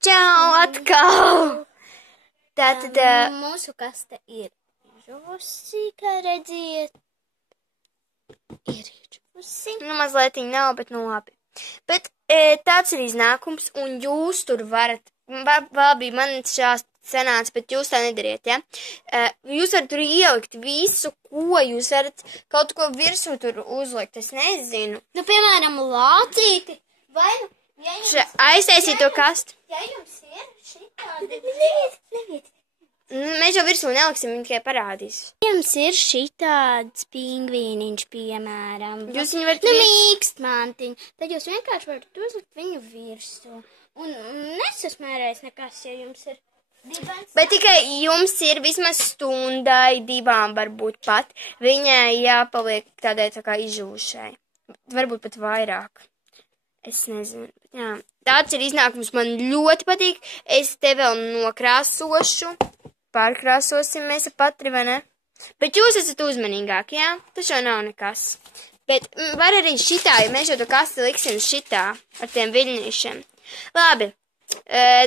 Čau, atkal! Tātad... Mūsu kaste ir izžuvusi, kā redziet. Ir izžuvusi. Nu, mazliet viņa nav, bet nu labi. Bet tāds ir iznākums, un jūs tur varat... Labi, man šās sanāca, bet jūs tā nedariet, ja? Jūs varat tur ielikt visu, ko jūs varat kaut ko virsū tur uzlikt, es nezinu. Nu, piemēram, lācīti. Vai nu? Ja Aiztaisīt to kastu. Ja jums ir šitādi... Neviet. Mēs jau virsū neliksim, viņi tikai parādīs. Jums ir šitāds pingvīniņš, piemēram. Jūs viņu varat... Nu, mīkstmantiņu. Tad jūs vienkārši varat uzlikt viņu virsū. Un nesasmērēs nekas, ja jums ir dibens. Bet tikai jums ir vismaz stundai, 2 varbūt pat. Viņai jāpaliek tādai tā kā izžūšai. Varbūt pat vairāk. Es nezinu. Jā. Tāds ir iznākums, man ļoti patīk. Es te vēl nokrāsošu. Pārkrāsosim mēs ar Patri, vai ne? Bet jūs esat uzmanīgāki, jā? Tas jau nav nekas. Bet var arī šitā, ja mēs jau to kasti liksim šitā ar tiem viļņīšiem. Labi.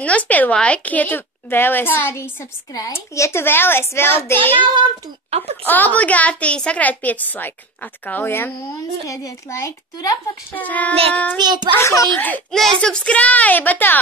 Nospied laiku, ja tu vēlies. Kā arī subscribe. Ja tu vēlies vēl 2. Obligāti sakrāt 5 laiku. Atkal, ja? Un spiediet laiku tur apakšā. Nē, spiediet laiku. Nē, subscribe, tā.